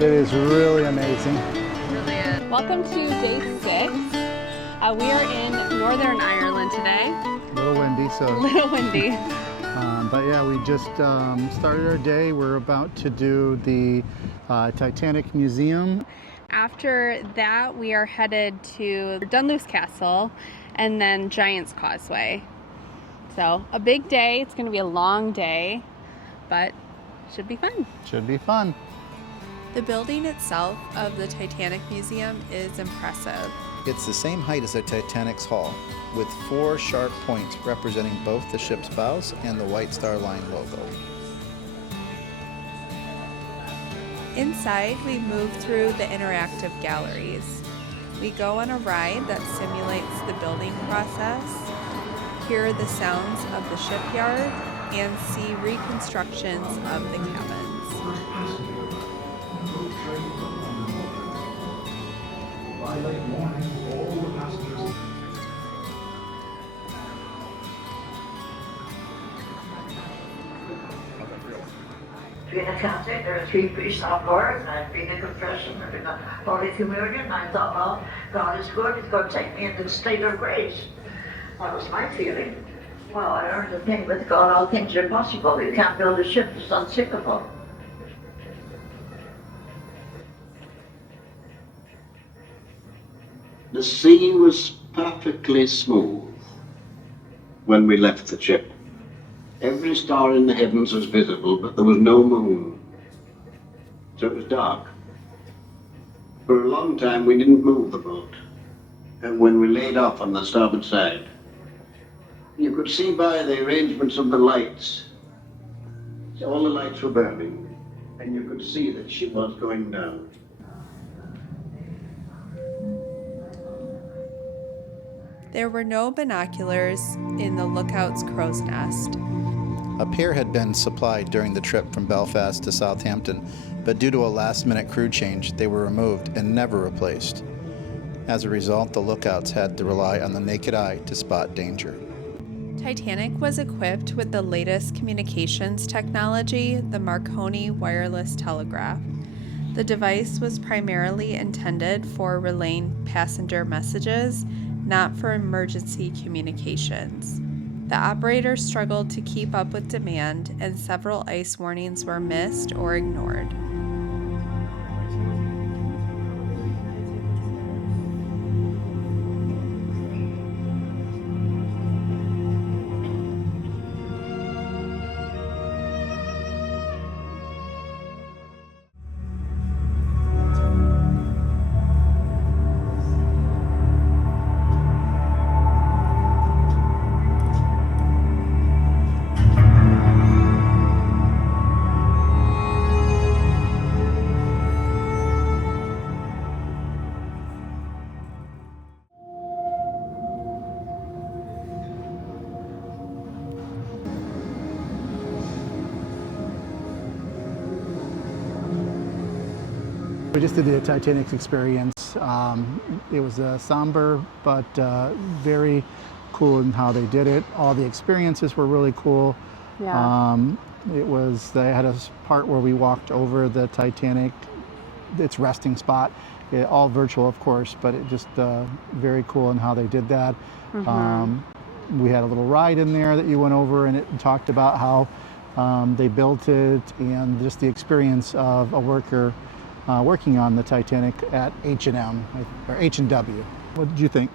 It is really amazing. It really is. Welcome to day 6. We are in Northern Ireland today. A little windy, so. A little windy. But yeah, we just started our day. We're about to do the Titanic Museum. After that, we are headed to Dunluce Castle and then Giant's Causeway. So a big day. It's going to be a long day, but should be fun. Should be fun. The building itself of the Titanic Museum is impressive. It's the same height as the Titanic's hull, with 4 sharp points representing both the ship's bows and the White Star Line logo. Inside, we move through the interactive galleries. We go on a ride that simulates the building process, hear the sounds of the shipyard, and see reconstructions of the cabins. Being a Catholic, there are 3 priests on board, and I've been in confession, I've been a Holy Communion, and I thought, well, God is good, He's going to take me into the state of grace. That was my feeling. Well, I learned the thing with God, all things are possible. You can't build a ship that's unsinkable. The sea was perfectly smooth when we left the ship. Every star in the heavens was visible, but there was no moon. So it was dark. For a long time we didn't move the boat. And when we laid off on the starboard side, you could see by the arrangements of the lights. So all the lights were burning, and you could see that she was going down. There were no binoculars in the lookout's crow's nest. A pair had been supplied during the trip from Belfast to Southampton, but due to a last-minute crew change, they were removed and never replaced. As a result, the lookouts had to rely on the naked eye to spot danger. Titanic was equipped with the latest communications technology, the Marconi wireless telegraph. The device was primarily intended for relaying passenger messages, not for emergency communications. The operator struggled to keep up with demand, and several ice warnings were missed or ignored. We just did the Titanic experience. It was somber, but very cool in how they did it. All the experiences were really cool. Yeah. They had a part where we walked over the Titanic, its resting spot. All virtual, of course, but it just very cool in how they did that. Mm-hmm. We had a little ride in there that you went over, and it talked about how they built it and just the experience of a worker working on the Titanic at H&M or H&W. What did you think?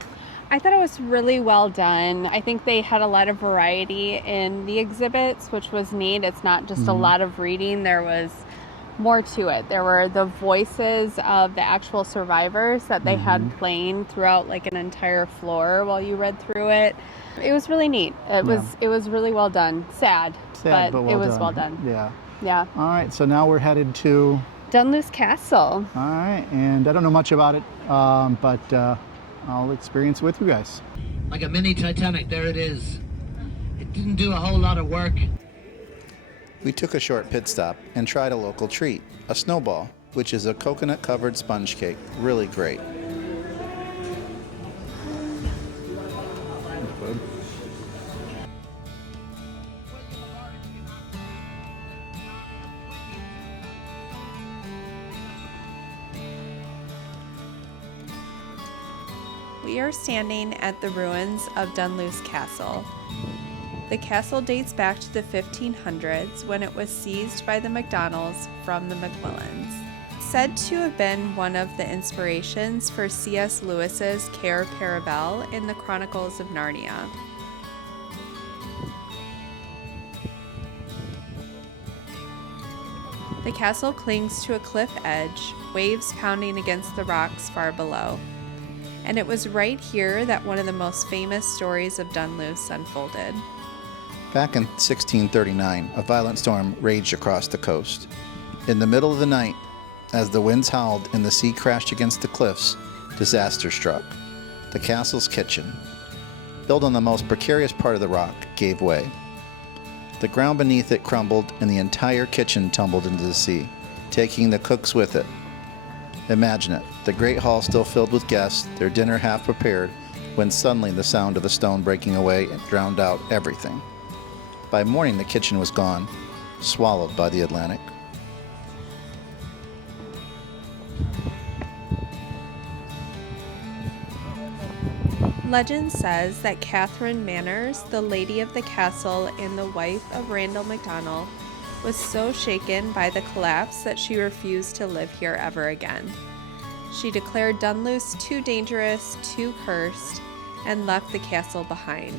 I thought it was really well done. I think they had a lot of variety in the exhibits, which was neat. It's not just a lot of reading. There was more to it. There were the voices of the actual survivors that they had playing throughout like an entire floor while you read through it. It was really neat. It was really well done. Sad, but well it was done. Well done. Yeah. Yeah. All right, so now we're headed to Dunluce Castle. All right, and I don't know much about it, but I'll experience it with you guys. Like a mini Titanic, there it is. It didn't do a whole lot of work. We took a short pit stop and tried a local treat, a snowball, which is a coconut-covered sponge cake. Really great. We are standing at the ruins of Dunluce Castle. The castle dates back to the 1500s when it was seized by the MacDonalds from the Macmillans. Said to have been one of the inspirations for C.S. Lewis's Cair Paravel in the Chronicles of Narnia. The castle clings to a cliff edge, waves pounding against the rocks far below. And it was right here that one of the most famous stories of Dunluce unfolded. Back in 1639, a violent storm raged across the coast. In the middle of the night, as the winds howled and the sea crashed against the cliffs, disaster struck. The castle's kitchen, built on the most precarious part of the rock, gave way. The ground beneath it crumbled and the entire kitchen tumbled into the sea, taking the cooks with it. Imagine it, the great hall still filled with guests, their dinner half prepared, when suddenly the sound of the stone breaking away drowned out everything. By morning, the kitchen was gone, swallowed by the Atlantic. Legend says that Catherine Manners, the lady of the castle and the wife of Randall MacDonald, was so shaken by the collapse that she refused to live here ever again. She declared Dunluce too dangerous, too cursed, and left the castle behind.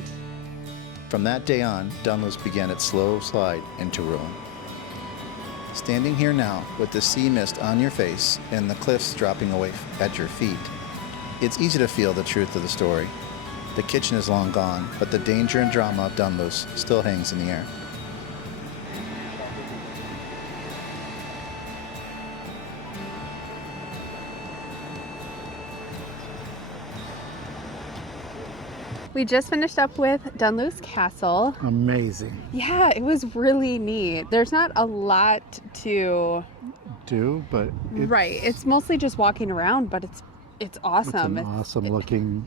From that day on, Dunluce began its slow slide into ruin. Standing here now, with the sea mist on your face and the cliffs dropping away at your feet, it's easy to feel the truth of the story. The kitchen is long gone, but the danger and drama of Dunluce still hangs in the air. We just finished up with Dunluce Castle. Amazing. Yeah, it was really neat. There's not a lot to But right. It's mostly just walking around, but it's awesome. It's an awesome looking,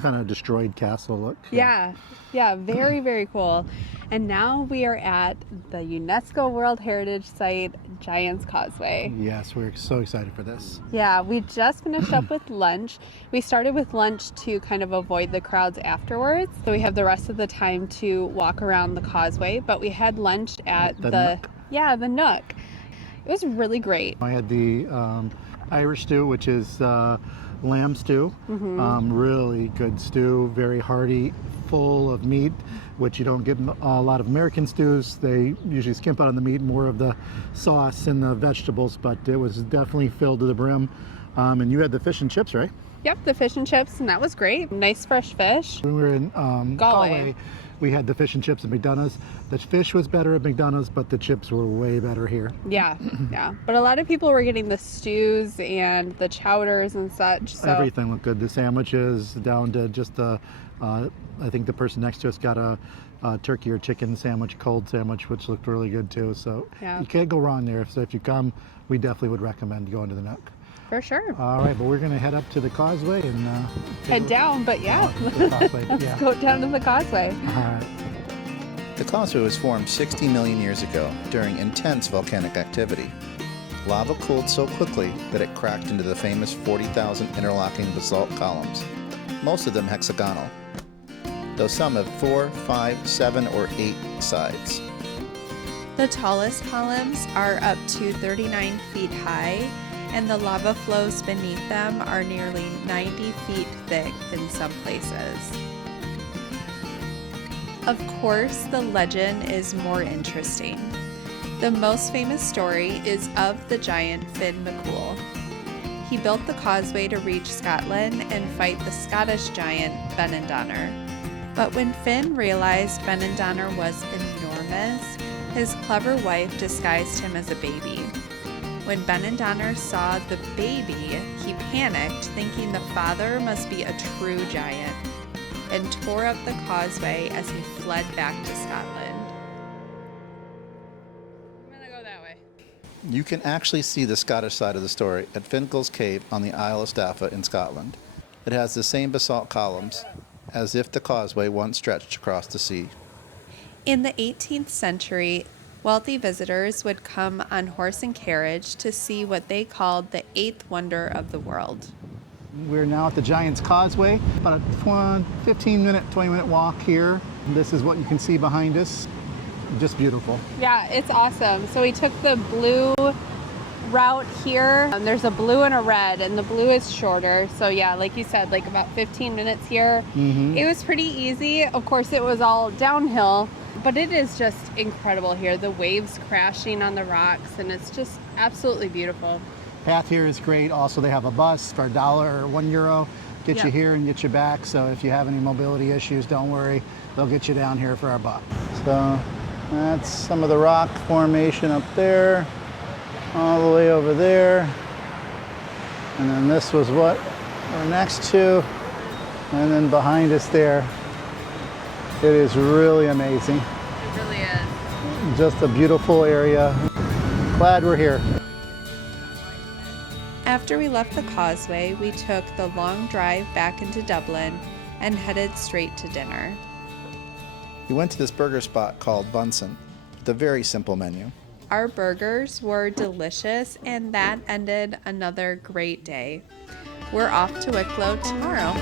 kind of destroyed castle look. Yeah, very, very cool. And now we are at the UNESCO World Heritage Site, Giant's Causeway. Yes, we're so excited for this. Yeah, we just finished up with lunch. We started with lunch to kind of avoid the crowds afterwards. So we have the rest of the time to walk around the causeway, but we had lunch at The Nook. Yeah, the Nook. It was really great. I had the Irish stew, which is lamb stew. Really good stew, very hearty, full of meat, which you don't get in a lot of American stews. They usually skimp out on the meat, more of the sauce and the vegetables, but it was definitely filled to the brim. And you had the fish and chips, right? Yep, the fish and chips, and that was great. Nice fresh fish. When we were in Galway, we had the fish and chips at McDonald's. The fish was better at McDonald's, but the chips were way better here. Yeah. But a lot of people were getting the stews and the chowders and such. So. Everything looked good. The sandwiches, down to just I think the person next to us got a turkey or chicken sandwich, cold sandwich, which looked really good too. So you can't go wrong there. So if you come, we definitely would recommend going to the Nook. For sure. All right, but we're going to head up to the causeway and head down, but yeah. The causeway. Let's go down to the causeway. All right. The Causeway was formed 60 million years ago during intense volcanic activity. Lava cooled so quickly that it cracked into the famous 40,000 interlocking basalt columns, most of them hexagonal, though some have 4, 5, 7, or 8 sides. The tallest columns are up to 39 feet high, and the lava flows beneath them are nearly 90 feet thick in some places. Of course, the legend is more interesting. The most famous story is of the giant Finn McCool. He built the causeway to reach Scotland and fight the Scottish giant Benandonner. But when Finn realized Benandonner was enormous, his clever wife disguised him as a baby. When Benandonner saw the baby, he panicked, thinking the father must be a true giant, and tore up the causeway as he fled back to Scotland. I'm gonna go that way. You can actually see the Scottish side of the story at Finkel's Cave on the Isle of Staffa in Scotland. It has the same basalt columns as if the causeway once stretched across the sea. In the 18th century, wealthy visitors would come on horse and carriage to see what they called the eighth wonder of the world. We're now at the Giant's Causeway, about a 20-minute walk here. This is what you can see behind us. Just beautiful. Yeah, it's awesome. So we took the blue route here. There's a blue and a red, and the blue is shorter. So yeah, like you said, like about 15 minutes here. It was pretty easy. Of course, it was all downhill, but it is just incredible here. The waves crashing on the rocks, and it's just absolutely beautiful. Path here is great. Also, they have a bus for $1 or €1. Get you here and get you back. So if you have any mobility issues, don't worry. They'll get you down here for our buck. So that's some of the rock formation up there, all the way over there. And then this was what we're next to. And then behind us there, it is really amazing. It really is. Just a beautiful area. Glad we're here. After we left the Causeway, we took the long drive back into Dublin and headed straight to dinner. We went to this burger spot called Bunsen, with a very simple menu. Our burgers were delicious, and that ended another great day. We're off to Wicklow tomorrow.